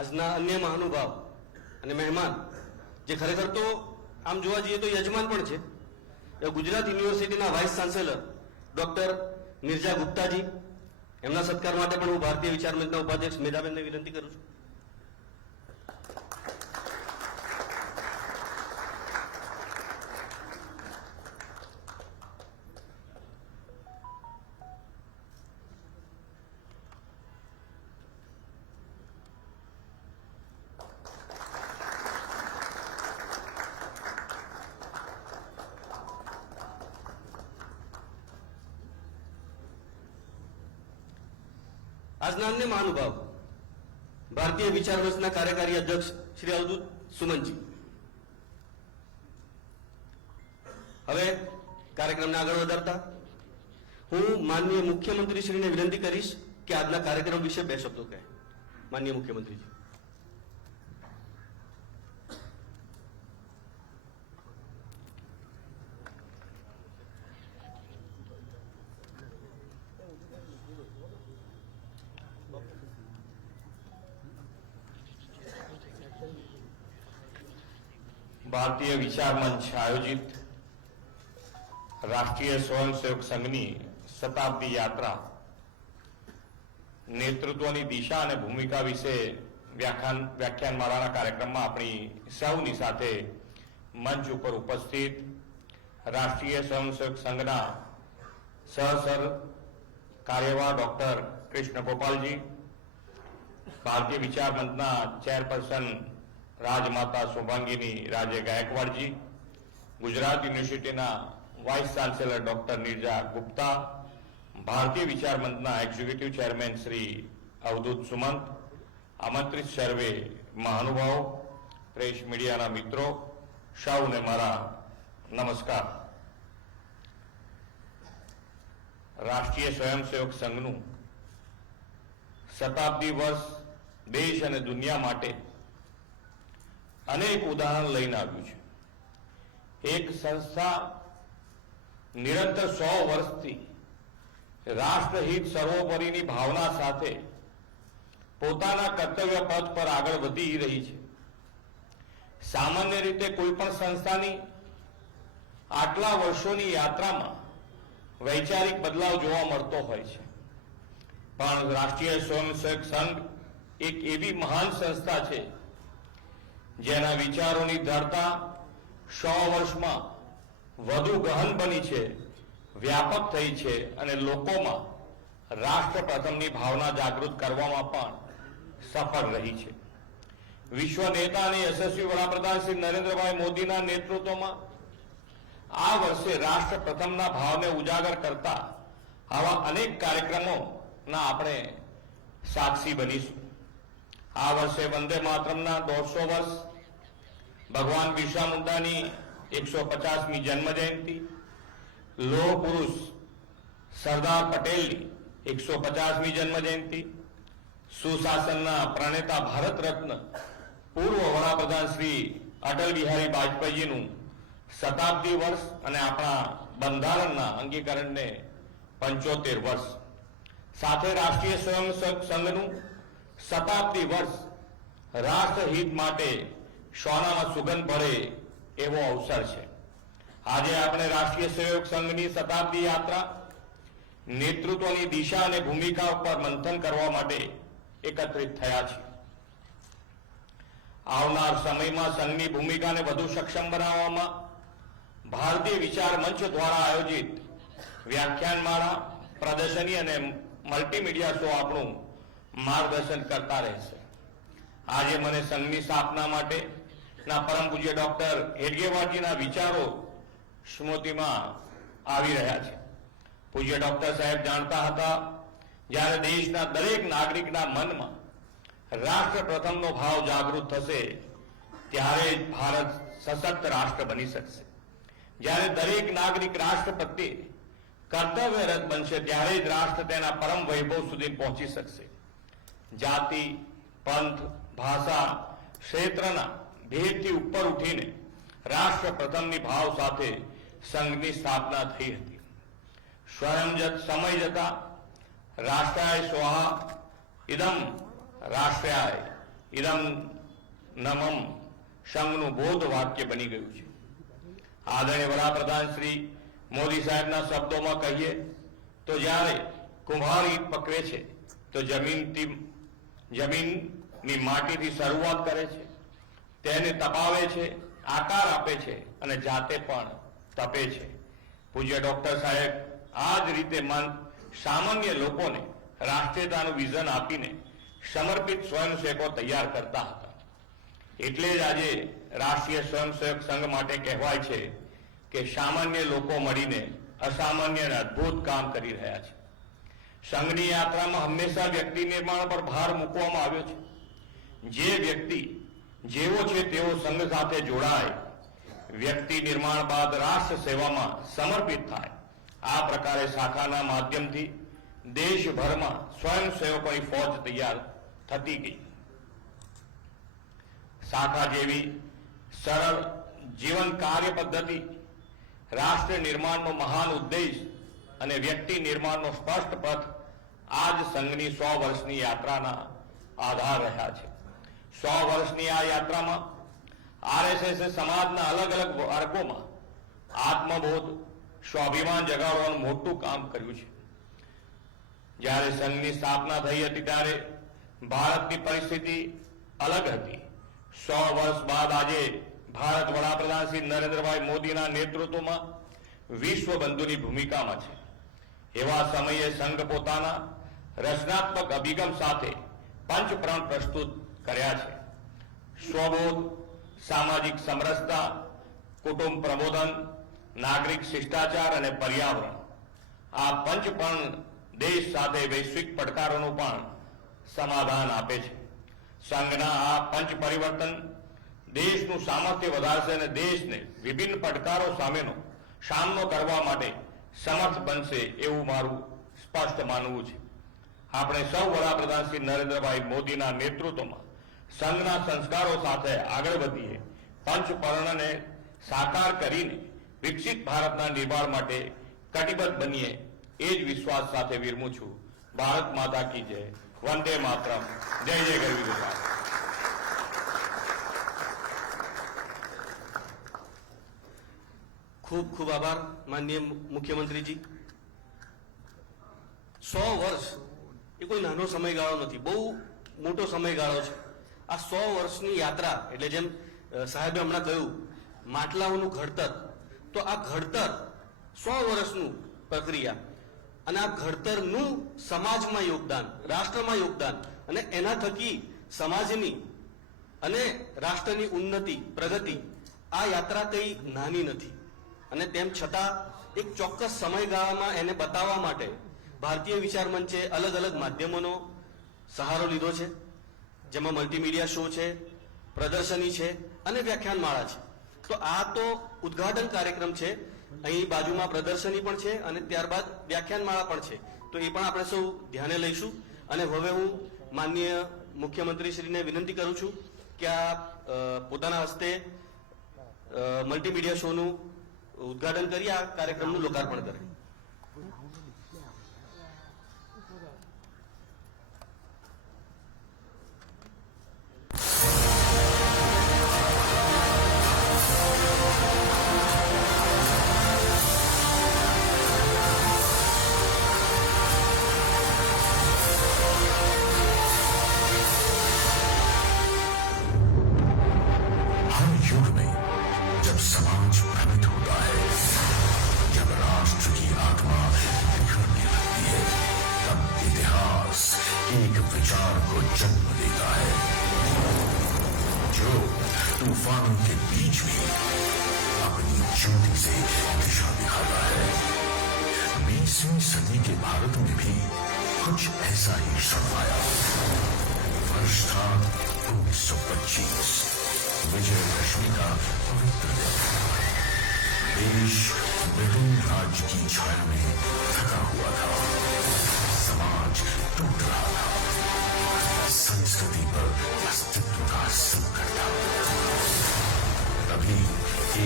આજના અન્ય મહાનુભાવ અને મહેમાન, જે ખરેખર તો આમ જોવા જઈએ તો યજમાન પણ છે. એ ગુજરાત યુનિવર્સિટીના vice chancellor doctor Mirza Gupta ji. એમના સત્કાર માટે પણ હું ભારતીય વિચાર મંચના ઉપાધ્યક્ષ મેધાબેનને વિનંતી કરું છું. આજના મહાનુભાવ. ભારતીય વિચાર મંચના કાર્યકારી અધ્યક્ષ શ્રી અવધૂત સુમનજી. હવે કાર્યક્રમને આગળ વધારતા હું માનનીય મુખ્યમંત્રીશ્રીને વિનંતી કરીશ કે આજના કાર્યક્રમ વિશે બે શબ્દો કહે. માનનીય મુખ્યમંત્રીજી. ભારતીય વિચાર મંચ આયોજિત રાષ્ટ્રીય સ્વયંસેવક સંઘની શતાબ્દી યાત્રા નેતૃત્વની દિશા અને ભૂમિકા વિશે વ્યાખ્યાન વ્યાખ્યાનમાળાના કાર્યક્રમમાં આપણી સૌની સાથે મંચ ઉપર ઉપસ્થિત રાષ્ટ્રીય સ્વયંસેવક સંઘના સહસર કાર્યવાહ ડોક્ટર કૃષ્ણ ગોપાલજી, ભારતીય વિચાર મંચના ચેરપર્સન રાજમાતા સૌભાંગીની રાજે ગાયકવાડજી, ગુજરાત યુનિવર્સિટીના vice chancellor doctor Nirja Gupta, ભારતીય વિચાર મંચના એક્ઝિક્યુટિવ ચેરમેન શ્રી અવધૂત સુમંત, આમંત્રિત સર્વે મહાનુભાવો, પ્રેસ મીડિયાના મિત્રો સૌને મારા નમસ્કાર. રાષ્ટ્રીય સ્વયંસેવક સંઘનું શતાબ્દી વર્ષ દેશ અને દુનિયા માટે અનેક ઉદાહરણ લઈને આવ્યું છે. એક સંસ્થા નિરંતર સો વર્ષથી રાષ્ટ્રહિત સર્વોપરીની ભાવના સાથે પોતાના કર્તવ્ય પથ પર આગળ વધી રહી છે. સામાન્ય રીતે કોઈ પણ સંસ્થાની આટલા વર્ષોની યાત્રામાં વૈચારિક બદલાવ જોવા મળતો હોય છે. પણ રાષ્ટ્રીય સ્વયંસેવક સંઘ એક એવી મહાન સંસ્થા છે જેના વિચારોની ધરતા સો વર્ષમાં વધુ ગહન બની છે, વ્યાપક થઈ છે અને લોકોમાં રાષ્ટ્ર પ્રથમની ભાવના જાગૃત કરવામાં પણ સફળ રહી છે. વિશ્વ નેતા અને યશસ્વી વડાપ્રધાન શ્રી નરેન્દ્રભાઈ મોદીના નેતૃત્વમાં આ વર્ષે રાષ્ટ્ર પ્રથમના ભાવને ઉજાગર કરતા આવા અનેક કાર્યક્રમોના આપણે સાક્ષી બનીશું. આ વર્ષે વંદે માતરમના દોઢસો વર્ષ ભગવાન બિરસા મુંડાની એકસો પચાસમી જન્મ જયંતિ લોહ પુરુષ સરદાર પટેલની એકસો પચાસમી જન્મ જયંતિ સુશાસનના પ્રણેતા ભારત રત્ન પૂર્વ વડાપ્રધાન શ્રી અટલ બિહારી વાજપેયીનું શતાબ્દી વર્ષ અને આપણા બંધારણના અંગીકરણને પંચોતેર વર્ષ. સાથે રાષ્ટ્રીય સ્વયંસેવક સંઘનું શતાબ્દી વર્ષ રાષ્ટ્રહિત માટે સોનામાં સુગંધ ભળે એવો અવસર છે. આજે આપણે રાષ્ટ્રીય સહયોગ સંઘની શતાબ્દી યાત્રા, નેતૃત્વની દિશા અને ભૂમિકા ઉપર મંથન કરવા માટે એકત્રિત થયા છીએ. આવનાર સમયમાં સંઘની ભૂમિકાને વધુ સક્ષમ બનાવવામાં ભારતીય વિચાર મંચ દ્વારા આયોજિત વ્યાખ્યાનમાળા, પ્રદર્શની અને મલ્ટીમીડિયા શો આપણું માર્ગદર્શન કરતા રહેશે. આજે મને સંઘની સ્થાપના માટે ના, પરમ પૂજ્ય ડોક્ટર હેડગેવારજીના વિચારો સ્મૃતિમાં આવી રહ્યા છે. પૂજ્ય ડોક્ટર સાહેબ જાણતા હતા, જ્યારે દેશના દરેક નાગરિકના મનમાં રાષ્ટ્ર પ્રથમનો ભાવ જાગૃત થશે, ત્યારે જ ભારત સશક્ત રાષ્ટ્ર બની શકશે. જ્યારે દરેક નાગરિક રાષ્ટ્ર પ્રત્યે કર્તવ્યરત બનશે, ત્યારે જ રાષ્ટ્ર તેના પરમ વૈભવ સુધી પહોંચી શકશે. જાતિ, પંથ, ભાષા, ક્ષેત્રના ભેદથી ઉપર ઉઠીને રાષ્ટ્ર પ્રથમની ભાવ સાથે સંઘની સ્થાપના થઈ હતી. સ્વયં જત સમય જતા રાષ્ટ્રાય સ્વાહા ઇદમ રાષ્ટ્રાય ઇદમ નમમ સંઘનું બોધ વાક્ય બની ગયું છે. આદરણીય વડાપ્રધાન શ્રી મોદી સાહેબના શબ્દોમાં કહીએ તો જ્યારે કુંભાર ઈંટ પકવે છે તો જમીનથી જમીનની માટીથી શરૂઆત કરે છે. તેને તપાવે છે, આકાર આપે છે અને જાતે પણ તપે છે. પૂજ્ય ડોક્ટર સાહેબ આ જ રીતે મન સામાન્ય લોકોને રાષ્ટ્રીયતાનું વિઝન આપીને સમર્પિત સ્વયંસેવકો તૈયાર કરતા હતા. એટલે જ આજે રાષ્ટ્રીય સ્વયંસેવક સંઘ માટે કહેવાય છે કે સામાન્ય લોકો મળીને અસામાન્ય અને અદ્ભુત કામ કરી રહ્યા છે. સંઘની યાત્રામાં હંમેશા વ્યક્તિ નિર્માણ પર ભાર મૂકવામાં આવ્યો છે. જે વ્યક્તિ જેવો છે તેવો સંઘ સાથે જોડાય. વ્યક્તિ નિર્માણ બાદ રાષ્ટ્ર સેવામાં સમર્પિત થાય. આ પ્રકારે શાખાના માધ્યમથી દેશભરમાં સ્વયંસેવકોની ફોજ તૈયાર થતી ગઈ. શાખા જેવી સરળ જીવન કાર્ય પદ્ધતિ, રાષ્ટ્ર નિર્માણનો મહાન ઉદ્દેશ અને વ્યક્તિ નિર્માણનો સ્પષ્ટ પથ આજ સંઘની સો વર્ષની યાત્રાના આધાર રહ્યા છે. સો વર્ષની આ યાત્રામાં આરએસએસ સમાજના અલગ અલગ વર્ગોમાં આત્મબોધ, સ્વાભિમાન જગાડવાનું મોટું કામ કર્યું છે. જ્યારે સંઘની સ્થાપના થઈ હતી ત્યારે ભારતની પરિસ્થિતિ અલગ હતી. સો વર્ષ બાદ આજે ભારત વડાપ્રધાન શ્રી નરેન્દ્રભાઈ મોદીના નેતૃત્વમાં વિશ્વ બંધુની ભૂમિકામાં છે. એવા સમયે સંઘ પોતાના રચનાત્મક અભિગમ સાથે પંચપ્રાણ પ્રસ્તુત કર્યા છે. સ્વબોધ, સામાજિક સમરસતા, કુટુંબ પ્રબોધન, નાગરિક શિષ્ટાચાર અને પર્યાવરણ. આ પંચ પણ દેશ સાથે વૈશ્વિક પડકારોનું પણ સમાધાન આપે છે. સંઘના આ પંચ પરિવર્તન દેશનું સામર્થ્ય વધારશે અને દેશને વિભિન્ન પડકારો સામેનો સામનો કરવા માટે સમર્થ બનશે એવું મારું સ્પષ્ટ માનવું છે. આપણે સૌ વડાપ્રધાન શ્રી નરેન્દ્રભાઈ મોદીના નેતૃત્વમાં સંઘના સંસ્કારો સાથે આગળ વધીએ. પંચપર્ણને સાકાર કરીને વિકસિત ભારતના નિર્માણ માટે કટિબદ્ધ બનીએ એ જ વિશ્વાસ સાથે વિરમું છું. ભારત માતા કી જય. વંદે માતરમ. જય જય ગરવી ગુજરાત ખૂબ ખૂબ આભાર, માનનીય મુખ્યમંત્રીજી. સો વર્ષ એ કોઈ નાનો સમયગાળો નથી. બહુ મોટો સમયગાળો છે. આ સો વર્ષની યાત્રા, એટલે જેમ સાહેબે હમણાં કહ્યું, માટલાઓનું ઘડતર. તો આ ઘડતર સો વર્ષનું પ્રક્રિયા. અને આ ઘડતરનું સમાજમાં યોગદાન, રાષ્ટ્રમાં યોગદાન. અને એના થકી સમાજની અને રાષ્ટ્રની ઉન્નતિ, પ્રગતિ, આ યાત્રા કઈ નાની નથી. અને તેમ છતાં, એક ચોક્કસ સમયગાળામાં એને બતાવવા માટે ભારતીય વિચાર મંચે અલગ અલગ માધ્યમોનો સહારો લીધો છે. જેમાં મલ્ટીમીડિયા શો છે, પ્રદર્શની છે અને વ્યાખ્યાનમાળા છે. તો આ તો ઉદ્ઘાટન કાર્યક્રમ છે. અહીં બાજુમાં પ્રદર્શની પણ છે અને ત્યારબાદ વ્યાખ્યાનમાળા પણ છે. તો એ પણ આપણે સૌ ધ્યાને લઈશું. અને હવે હું માનનીય મુખ્યમંત્રી શ્રીને વિનંતી કરું છું કે આ પોતાના હસ્તે મલ્ટીમીડિયા શોનું ઉદ્ઘાટન કરી આ કાર્યક્રમનું લોકાર્પણ કરે. विजयदशमी का पवित्र देश ब्रिटेन राज्य की छाया में थका हुआ था समाज टूट रहा था संस्कृति पर अस्तित्व का संकट था तभी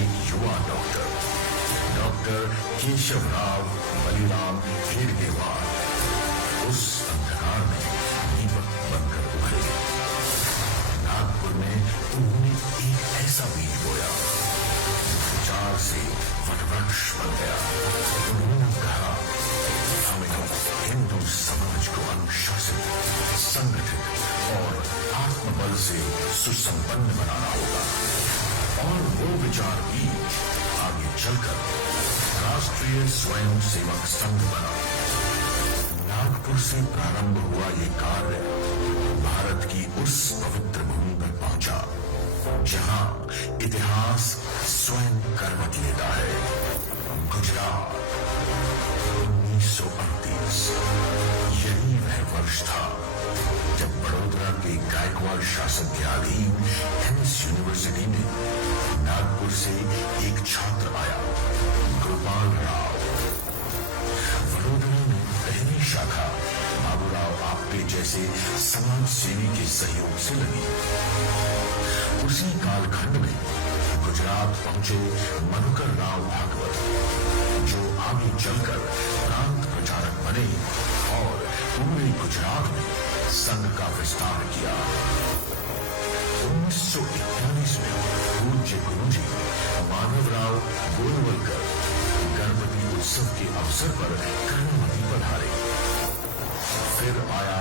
एक युवा डॉक्टर डॉक्टर केशव राव बलिराम हेडगेवार उस अंधकार में ऐसा बीज बोया विचार से वटवृक्ष बन गया उन्होंने कहा, हमें हिंदू समाज को अनुशासित, संगठित और आत्मबल से सुसंपन्न बनाना होगा। और वो विचार भी आगे चलकर राष्ट्रीय स्वयं सेवक संघ बना। नागपुर से प्रारंभ हुआ ये कार्य, भारत की उस पवित्र भूमि जहाँ इतिहास स्वयं करवट लेता है। गुजरात, उन्नीस सौ अड़तीस। यही वह वर्ष था जब बड़ोदरा के गायकवाड़ शासन के अधीन एम्स यूनिवर्सिटी में नागपुर से एक छात्र आया, गोपाल राव। वडोदरा में पहली शाखा बाबूराव आपटे जैसे समाज सेवी के सहयोग से लगी। उसी कालखंड में गुजरात पहुँचे मनुकर राव भागवत, जो आगे चलकर प्रांत प्रचारक बने और पूरे गुजरात में संघ का विस्तार किया। उन्नीस सौ इक्यालीस में पूज्य गुरु जी माधवराव गोलवलकर गणपति उत्सव के अवसर पर कर्णवती पधारे। फिर आया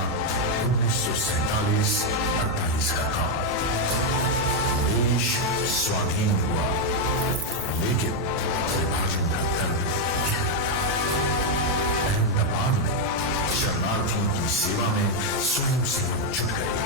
उन्नीस सौ सैतालीस अड़तालीस का काल। देश स्वाधीन हुआ। लेकिन विभाजन का था अहमदाबाद में शरणार्थियों की सेवा में स्वयं सेवक जुट गए।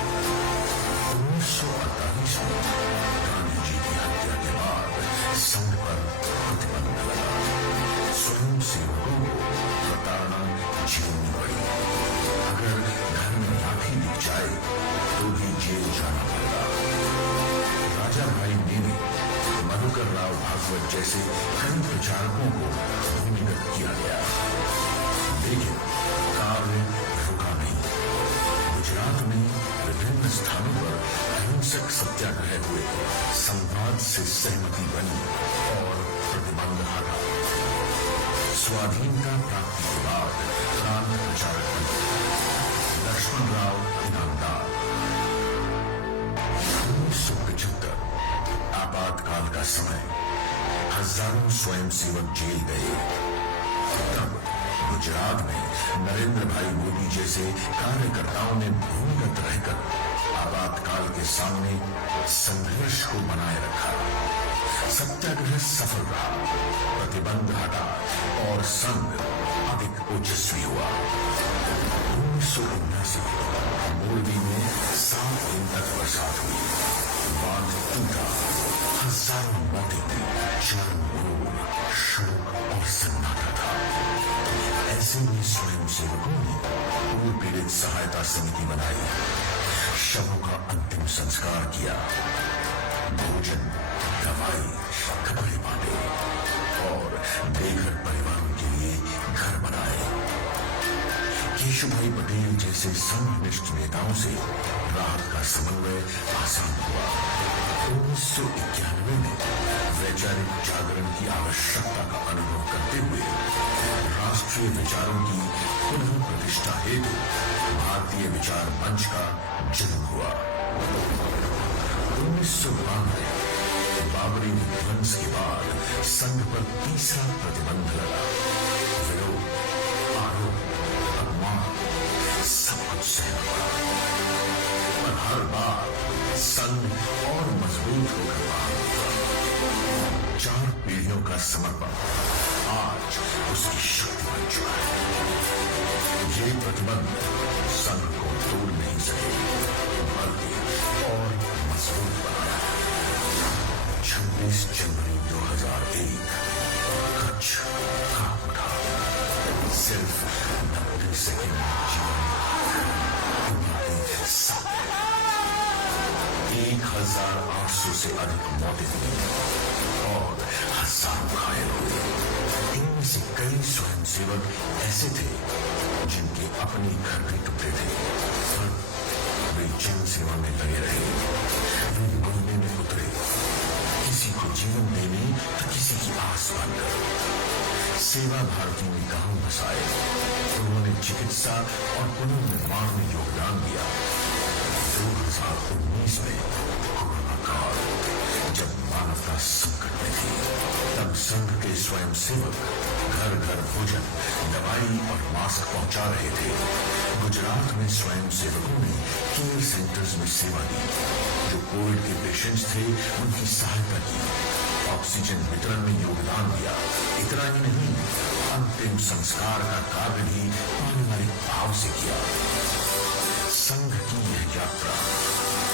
संवाद से सहमति बनी और प्रतिबंध हटा। स्वाधीनता प्राप्ति के बाद प्रांत प्रचारक लक्ष्मण राव इनामदार। उन्नीस सौ पचहत्तर, आपातकाल का समय। हज़ारों स्वयंसेवक जेल गए। गुजरात में नरेंद्र भाई मोदी जैसे कार्यकर्ताओं ने भूमिगत रहकर आपातकाल के सामने संघर्ष को बनाए रखा। सत्याग्रह सफल रहा। प्रतिबंध हटा और संघ अधिक ओजस्वी हुआ। उन्नीस सौ मोरबी में सात दिन तक बरसात हुई। बाँध टूटा हज़ारों मौतें थी चरम रोग शोक और सन्नाटा था ऐसे में स्वयं सेवकों ने पूर्व पीड़ित सहायता समिति बनाई शवों का अंतिम संस्कार किया भोजन दवाई कपड़े बांटे और बेघर परिवारों केशुभाई पटेल जैसे संघनिष्ठ नेताओं से राहत का समन्वय आसान हुआ। उन्नीस सौ इक्यानवे में वैचारिक जागरण की आवश्यकता का अनुभव करते हुए राष्ट्रीय विचारों की पुनः प्रतिष्ठा हेतु भारतीय विचार मंच का जन्म हुआ। उन्नीस सौ बानवे बाबरी विध्वंस के बाद संघ पर तीसरा प्रतिबंध लगा। संघ और मज़बूत होकर बाहर। चार पीढ़ियों का समर्पण। आज उसकी शक्ति बन चुका है। ये प्रतिबंध संघ को तोड़ नहीं सके बल्कि और मज़बूत बनाया छब्बीस जनवरी 2001 कच्छ काँप उठा सिर्फ़ हज़ार आठ सौ से अधिक मौतें हुई और हज़ारों घायल हुए। इनमें से कई स्वयंसेवक ऐसे थे जिनके अपने घर भी टुकड़े थे। पर वे जन सेवा में लगे रहे। वे बोलने में उतरे। किसी को जीवन देने तो किसी की आस बनकर सेवा भारती में गाँव बसाए। उन्होंने चिकित्सा और पुनर्निर्माण में योगदान दिया। 2019 में कोरोना काल जब मानवता संकट में थी तब संघ के स्वयं सेवक घर घर भोजन दवाई और मास्क पहुँचा रहे थे गुजरात में स्वयं सेवकों ने केयर सेंटर्स में सेवा दी। जो कोविड के पेशेंट्स थे, उनकी सहायता की। ऑक्सीजन वितरण में योगदान दिया इतना ही नहीं अंतिम संस्कार का कार्य भी पारिवारिक भाव से किया। संघ की यह यात्रा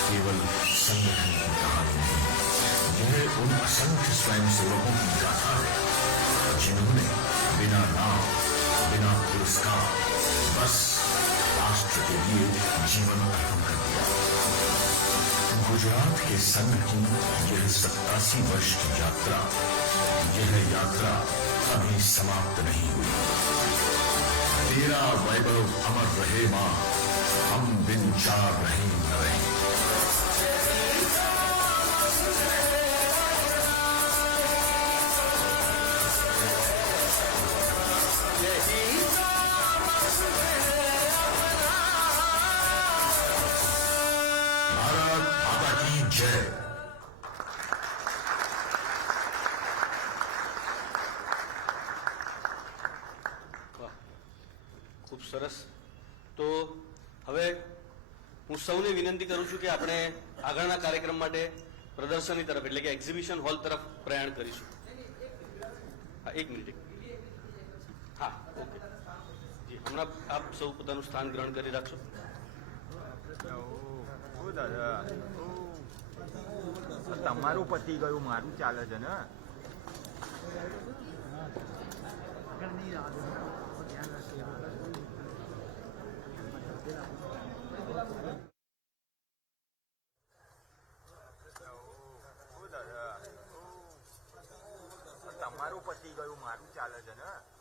केवल संगठन की कहानी नहीं यह उन असंख्य स्वयंसेवकों की गाथा है जिन्होंने बिना नाम बिना पुरस्कार बस राष्ट्र के लिए जीवन अर्पण कर दिया गुजरात के संघ की यह सत्तासी वर्ष की यात्रा यह यात्रा अभी समाप्त नहीं हुई। तेरा वैभव अमर रहे माँ। हम बिन चार रहे न रहे भारत माता की जय વિનંતી કરું છું કે આપણે આગળના કાર્યક્રમ માટે પ્રદર્શની તરફ, એટલે કે એક્ઝિબિશન હોલ તરફ પ્રયાણ કરીશું. હા, એક મિનિટ હા, ઓકે. જી, હમણાં આપ સૌ પોતાનું સ્થાન ગ્રહણ કરી રાખશો. તમારું પતી ગયું, મારું ચાલે છે ને? દાદા પતી ગયું મારું ચાલે છે ને.